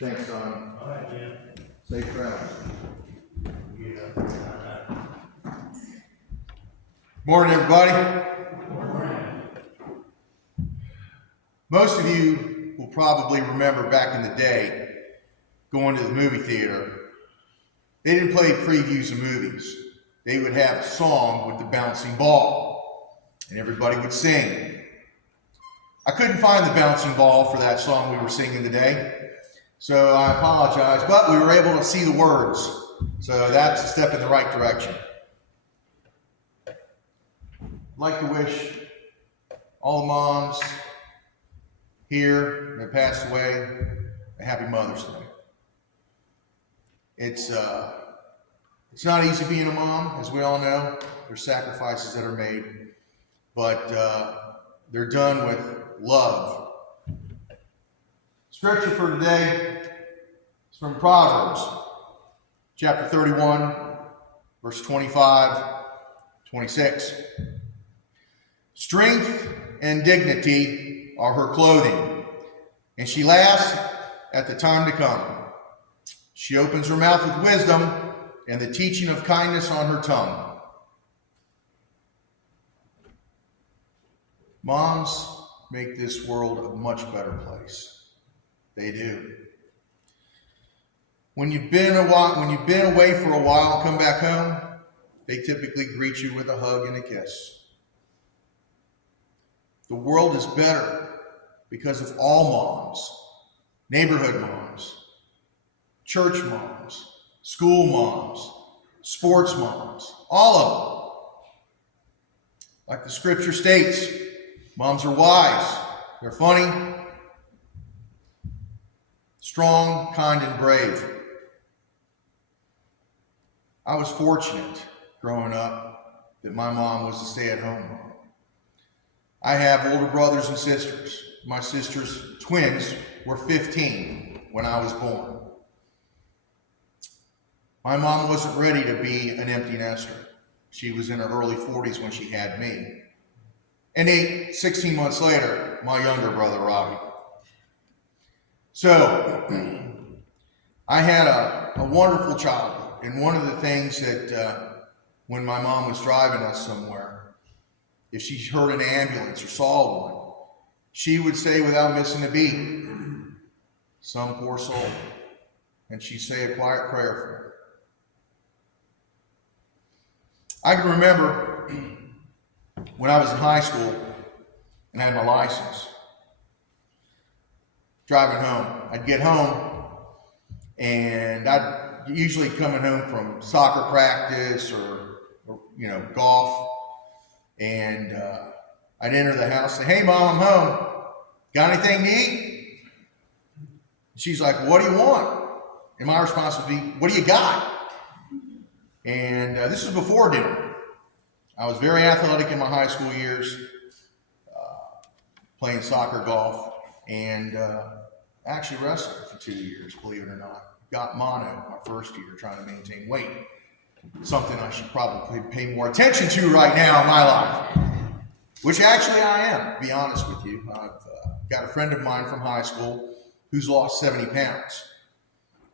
Thanks, Don. All right, Jim. Safe travels. Yeah. Morning, everybody. Most of you will probably remember back in the day going to the movie theater. They didn't play previews of movies. They would have a song with the bouncing ball, and everybody would sing. I couldn't find the bouncing ball for that song we were singing today, so I apologize, but we were able to see the words, so that's a step in the right direction. I'd like to wish all the moms here that passed away a happy Mother's Day. It's not easy being a mom, as we all know. There's sacrifices that are made, but they're done with love. Scripture for today is from Proverbs, chapter 31, verse 25, 26. Strength and dignity are her clothing, and she laughs at the time to come. She opens her mouth with wisdom, and the teaching of kindness on her tongue. Moms make this world a much better place. They do. When you've been away for a while and come back home, they typically greet you with a hug and a kiss. The world is better because of all moms, neighborhood moms, church moms, school moms, sports moms, all of them. Like the scripture states, moms are wise, they're funny, strong, kind, and brave. I was fortunate growing up that my mom was a stay-at-home mom. I have older brothers and sisters. My sister's twins were 15 when I was born. My mom wasn't ready to be an empty nester. She was in her early 40s when she had me. And 16 months later, my younger brother, Robbie. So, I had a wonderful childhood. And one of the things that when my mom was driving us somewhere, if she heard an ambulance or saw one, she would say without missing a beat, "Some poor soul." And she'd say a quiet prayer for her. I can remember when I was in high school and had my license, driving home. I'd get home and I'd usually coming home from soccer practice or golf, and I'd enter the house and say, "Hey Mom, I'm home. Got anything to eat?" She's like, "What do you want?" And my response would be, "What do you got?" And this was before dinner. I was very athletic in my high school years, playing soccer, golf, and actually wrestled for 2 years, believe it or not. Got mono my first year trying to maintain weight. Something I should probably pay more attention to right now in my life, which actually I am, to be honest with you. I've got a friend of mine from high school who's lost 70 pounds,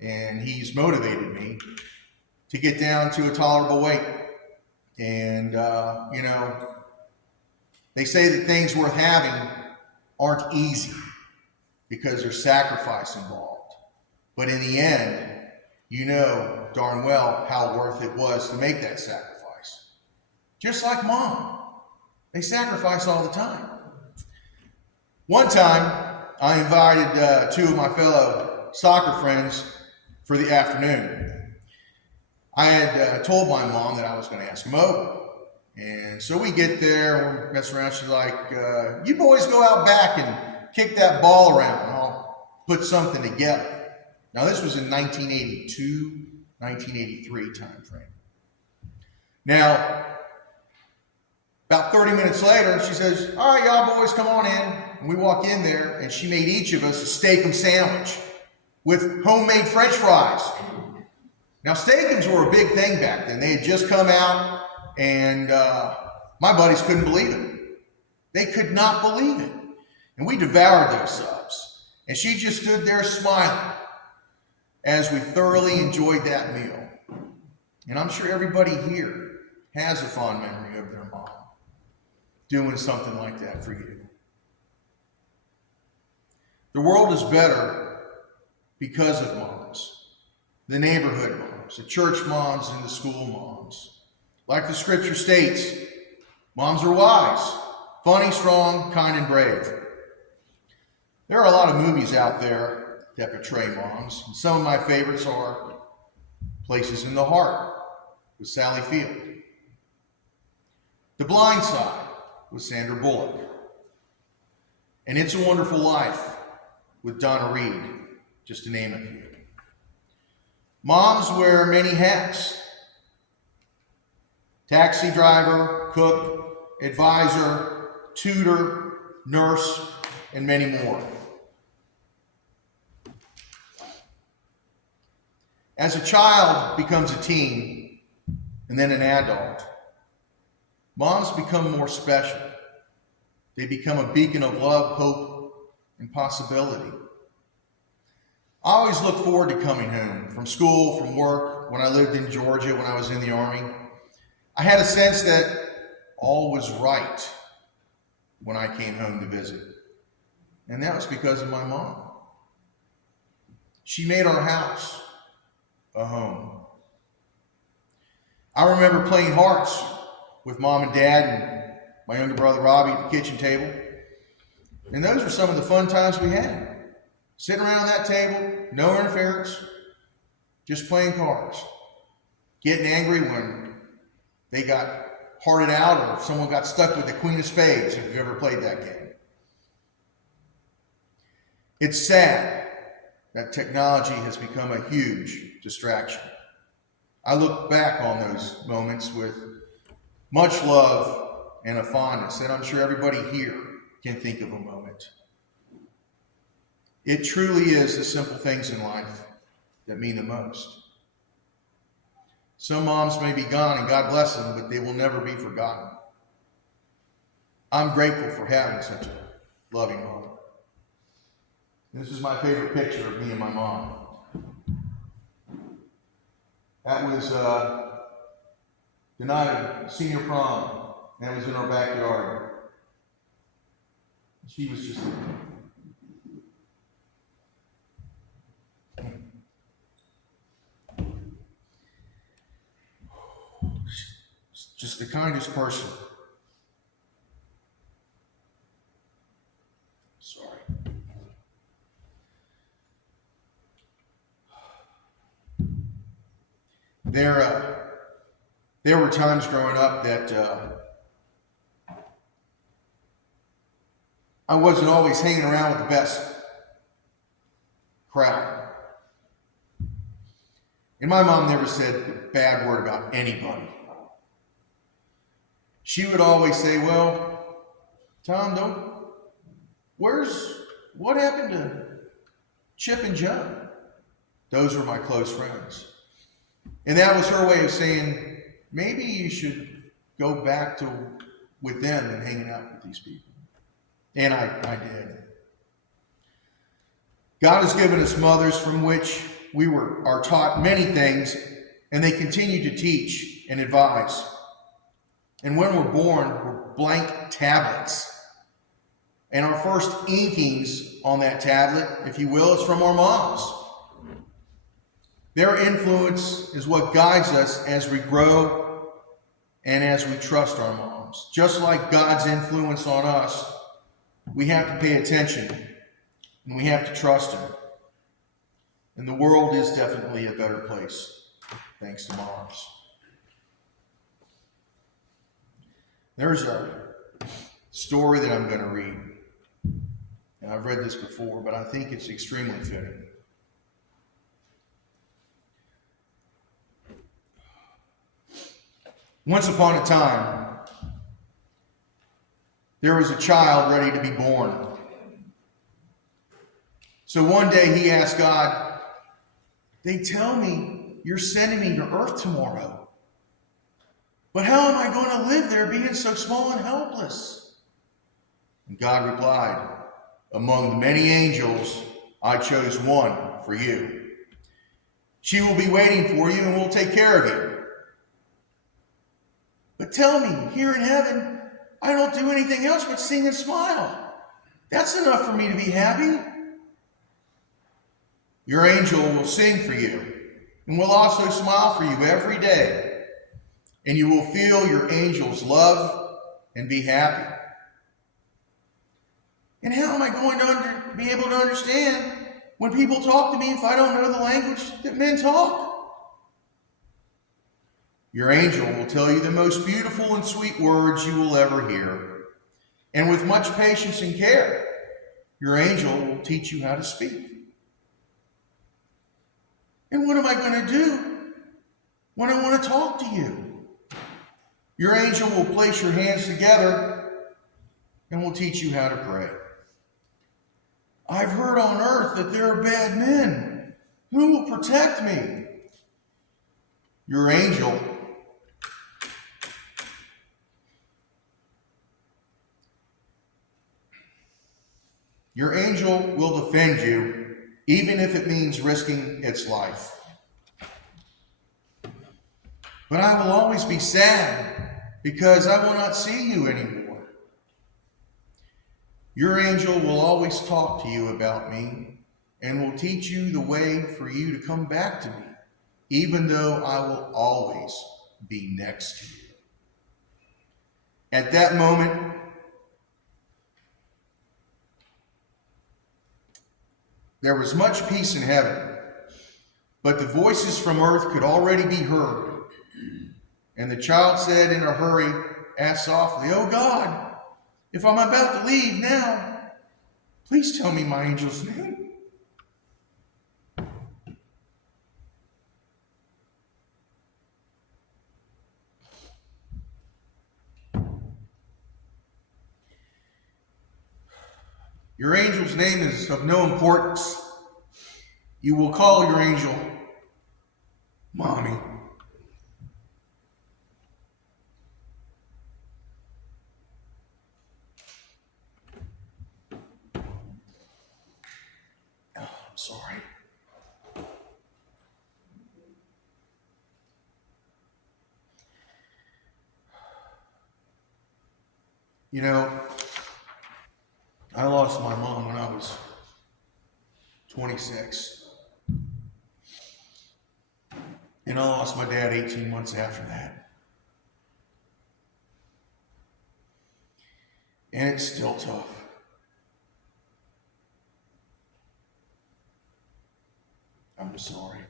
and he's motivated me to get down to a tolerable weight. And, they say that things worth having aren't easy because there's sacrifice involved. But in the end, you know darn well how worth it was to make that sacrifice. Just like Mom. They sacrifice all the time. One time, I invited two of my fellow soccer friends for the afternoon. I had told my mom that I was going to ask them over. And so we get there, and we're messing around. She's like, "You boys go out back and kick that ball around, and I'll put something together." Now, this was in 1982, 1983 time frame. Now, about 30 minutes later, she says, "All right, y'all boys, come on in." And we walk in there, and she made each of us a steak-'em sandwich with homemade French fries. Now, steak-ums were a big thing back then. They had just come out, and my buddies couldn't believe it. They could not believe it. And we devoured those subs. And she just stood there smiling. as we thoroughly enjoyed that meal. And I'm sure everybody here has a fond memory of their mom doing something like that for you. The world is better because of moms. The neighborhood moms, the church moms, and the school moms. Like the scripture states, moms are wise, funny, strong, kind, and brave. There are a lot of movies out there that portray moms, and some of my favorites are Places in the Heart with Sally Field, The Blind Side with Sandra Bullock, and It's a Wonderful Life with Donna Reed, just to name a few. Moms wear many hats: taxi driver, cook, advisor, tutor, nurse, and many more. As a child becomes a teen and then an adult, moms become more special. They become a beacon of love, hope, and possibility. I always look forward to coming home from school, from work. When I lived in Georgia, when I was in the Army, I had a sense that all was right when I came home to visit. And that was because of my mom. She made our house a home. I remember playing hearts with mom and dad and my younger brother Robbie at the kitchen table. And those were some of the fun times we had. Sitting around that table, no interference, just playing cards. Getting angry when they got hearted out or someone got stuck with the Queen of Spades, if you've ever played that game. It's sad that technology has become a huge distraction. I look back on those moments with much love and a fondness, and I'm sure everybody here can think of a moment. It truly is the simple things in life that mean the most. Some moms may be gone, and God bless them, but they will never be forgotten. I'm grateful for having such a loving mom. This is my favorite picture of me and my mom. That was the night of senior prom. That was in our backyard. She was just the kindest person. Sorry. There were times growing up that I wasn't always hanging around with the best crowd. And my mom never said a bad word about anybody. She would always say, well, Tom, what happened to Chip and Joe? Those were my close friends. And that was her way of saying, maybe you should go back to with them and hanging out with these people. And I did. God has given us mothers from which we are taught many things, and they continue to teach and advise. And when we're born, we're blank tablets. And our first inkings on that tablet, if you will, is from our moms. Their influence is what guides us as we grow and as we trust our moms. Just like God's influence on us, we have to pay attention and we have to trust Him. And the world is definitely a better place, thanks to moms. There's a story that I'm going to read. And I've read this before, but I think it's extremely fitting. Once upon a time, there was a child ready to be born. So one day he asked God, they tell me you're sending me to earth tomorrow. But how am I going to live there being so small and helpless? And God replied, among the many angels, I chose one for you. She will be waiting for you and will take care of you. But tell me, here in heaven, I don't do anything else but sing and smile. That's enough for me to be happy. Your angel will sing for you and will also smile for you every day. And you will feel your angel's love and be happy. And how am I going to be able to understand when people talk to me if I don't know the language that men talk? Your angel will tell you the most beautiful and sweet words you will ever hear. And with much patience and care, your angel will teach you how to speak. And what am I going to do when I want to talk to you? Your angel will place your hands together and will teach you how to pray. I've heard on earth that there are bad men. Who will protect me? Your angel will defend you, even if it means risking its life. But I will always be sad because I will not see you anymore. Your angel will always talk to you about me and will teach you the way for you to come back to me, even though I will always be next to you. At that moment, there was much peace in heaven, but the voices from earth could already be heard. And the child said in a hurry, asked softly, "Oh God, if I'm about to leave now, please tell me my angel's name." Your angel's name is of no importance. You will call your angel Mommy. Oh, I'm sorry. You know, I lost my mom when I was 26. And I lost my dad 18 months after that. And it's still tough. I'm sorry.